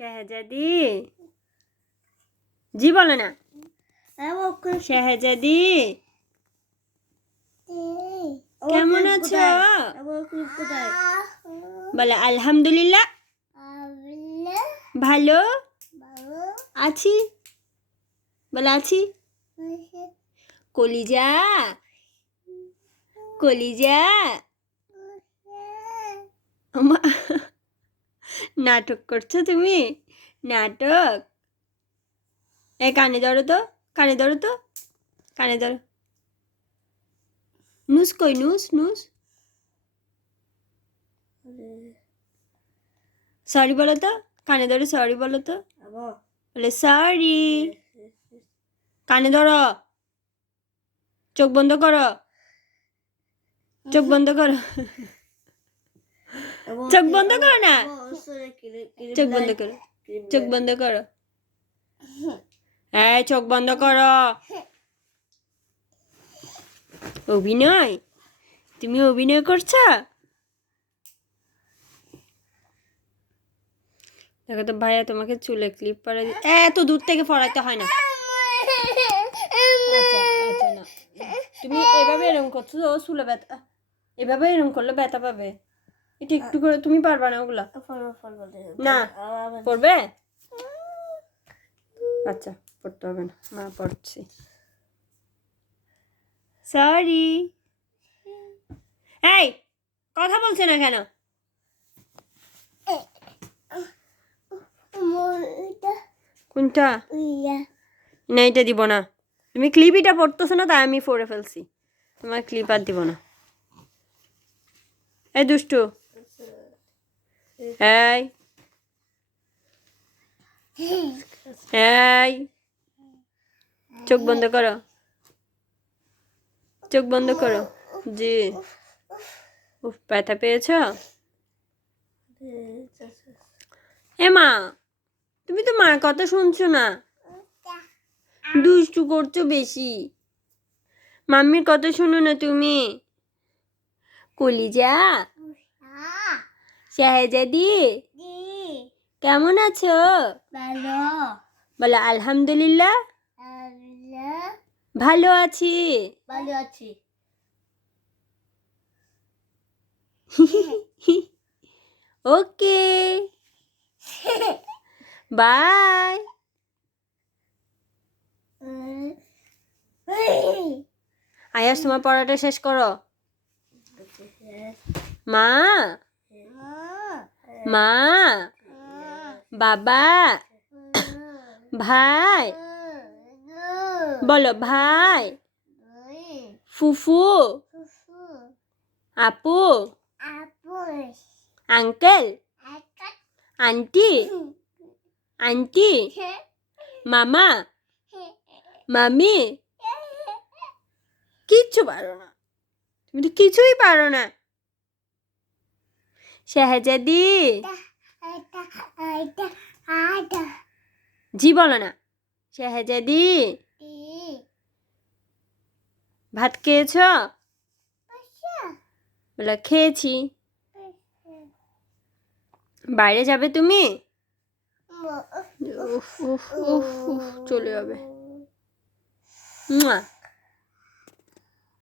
শাহজাদি জি বলো না শাহজাদি কেমন আছো বলে আলহামদুলিল্লাহ ভালো আছি বলে আছি কলিজা কলিজা নাটক করছো তুমি নাটক এই কানে ধরো তো কানে ধরো তো কানে ধরো নুস কই নুস নুস সরি বলো তো কানে ধরো সরি বলো তো বলে সরি কানে ধরো চোখ বন্ধ করো চোখ বন্ধ করো চোখ বন্ধ করো না চোখ বন্ধ করো চোখ বন্ধ করো হ্যাঁ চোখ বন্ধ করো অভিনয় তুমি অভিনয় করছো দেখো তো ভাইয়া তোমাকে চুলে ক্লিপ পরে এত দূর থেকে পড়াইতে হয় না আচ্ছা আচ্ছা না তুমি এভাবে এরকম করছো ও চুলে ব্যথা এভাবে এরকম করলে ব্যথা পাবে এটা একটু করে তুমি পারবা না ওগুলা না পড়বে আচ্ছা পড়তে হবে না মা পড়ছি সরি এই কথা বলছে না কেন কোনটা না এটা দিব না তুমি ক্লিপ এটা পড়তেছো না তাই আমি পড়ে ফেলছি তোমার ক্লিপ আর দিব না এই দুষ্টু এই এই চোখ বন্ধ করো চোখ বন্ধ করো জি উফ ব্যথা পেয়েছ এ মা তুমি তো মার কথা শুনছো না দুষ্টু করছো বেশি মাম্মির কথা শুনো না তুমি কলিজা শাহজাদি কেমন আছো বলো আলহামদুলিল্লাহ ভালো আছি ওকে বাই আয়াস তোমার পড়াটা শেষ করো মা মা বাবা ভাই বলো ভাই ফুফু আপু আঙ্কেল আন্টি আন্টি মামা মামি কিচ্ছু পারো না তুমি তো কিছুই পারো না শাহজাদি জি বলো না শাহজাদি ভাত খেয়েছ বলে খেয়েছি বাইরে যাবে তুমি উফ উফ উফ উফ চলে যাবে